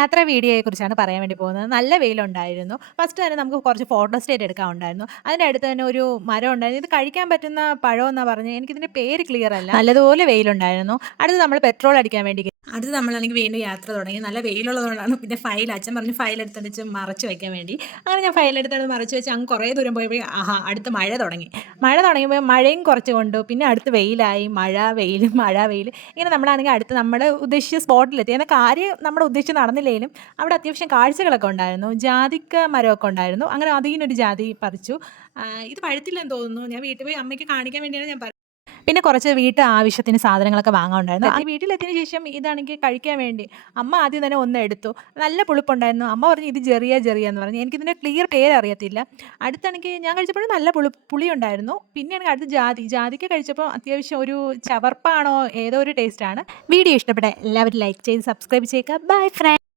യാത്രാ വീഡിയോയെക്കുറിച്ചാണ് പറയാൻ വേണ്ടി പോകുന്നത്. നല്ല വെയിലുണ്ടായിരുന്നു. ഫസ്റ്റ് തന്നെ നമുക്ക് കുറച്ച് ഫോട്ടോ സ്റ്റേറ്റ് എടുക്കാനുണ്ടായിരുന്നു. അതിൻ്റെ അടുത്ത് തന്നെ ഒരു മരം ഉണ്ടായിരുന്നു. ഇത് കഴിക്കാൻ പറ്റുന്ന പഴമെന്നാ പറഞ്ഞത്. എനിക്കിതിൻ്റെ പേര് ക്ലിയർ അല്ല. നല്ലതുപോലെ വെയിലുണ്ടായിരുന്നു. അടുത്ത് നമ്മൾ പെട്രോൾ അടിക്കാൻ വേണ്ടി അടുത്ത് നമ്മളാണെങ്കിൽ വീണ്ടും യാത്ര തുടങ്ങി. നല്ല വെയിലുള്ളതുകൊണ്ടാണ് പിന്നെ അച്ഛൻ പറഞ്ഞു ഫയൽ എടുത്തെടുത്ത് മറച്ച് വയ്ക്കാൻ വേണ്ടി. അങ്ങനെ ഞാൻ ഫയൽ എടുത്തെടുത്ത് മറച്ച് വെച്ച് അങ്ങ് കുറേ ദൂരം പോയപ്പോൾ അടുത്ത് മഴ തുടങ്ങി. മഴ തുടങ്ങിയപ്പോൾ മഴയും കുറച്ച് കൊണ്ടു. പിന്നെ അടുത്ത് വെയിലായി. മഴ, വെയിൽ, മഴ, വെയിൽ. ഇങ്ങനെ നമ്മളാണെങ്കിൽ അടുത്ത് നമ്മൾ ഉദ്ദേശിച്ച സ്പോട്ടിലെത്തി. എന്നാൽ കാര്യം നമ്മുടെ ഉദ്ദേശിച്ച് നടന്നില്ലെങ്കിലും അവിടെ അത്യാവശ്യം കാഴ്ചകളൊക്കെ ഉണ്ടായിരുന്നു. ജാതിക്ക മരമൊക്കെ ഉണ്ടായിരുന്നു. അങ്ങനെ അതിനൊരു ജാതി പറിച്ചു. ഇത് പഴുത്തില്ലെന്ന് തോന്നുന്നു. ഞാൻ വീട്ടിൽ പോയി അമ്മയ്ക്ക് കാണിക്കാൻ വേണ്ടിയാണ് ഞാൻ പിന്നെ കുറച്ച് വീട്ട് ആവശ്യത്തിന് സാധനങ്ങളൊക്കെ വാങ്ങാനുണ്ടായിരുന്നു. വീട്ടിലെത്തിയതിന് ശേഷം ഇതാണെങ്കിൽ കഴിക്കാൻ വേണ്ടി അമ്മ ആദ്യം തന്നെ ഒന്ന് എടുത്തു. നല്ല പുളിപ്പുണ്ടായിരുന്നു. അമ്മ പറഞ്ഞു ഇത് ജെറിയ എന്ന് പറഞ്ഞു. എനിക്കിതിൻ്റെ ക്ലിയർ പേര് അറിയത്തില്ല. അടുത്താണെങ്കിൽ ഞാൻ കഴിച്ചപ്പോഴും നല്ല പുളിയുണ്ടായിരുന്നു. പിന്നെയാണെങ്കിൽ അടുത്ത് ജാതിക്ക കഴിച്ചപ്പോൾ അത്യാവശ്യം ഒരു ചവർപ്പാണോ ഏതോ ഒരു ടേസ്റ്റാണ്. വീഡിയോ ഇഷ്ടപ്പെട്ട എല്ലാവരും ലൈക്ക് ചെയ്ത് സബ്സ്ക്രൈബ് ചെയ്യുക. Bye friends.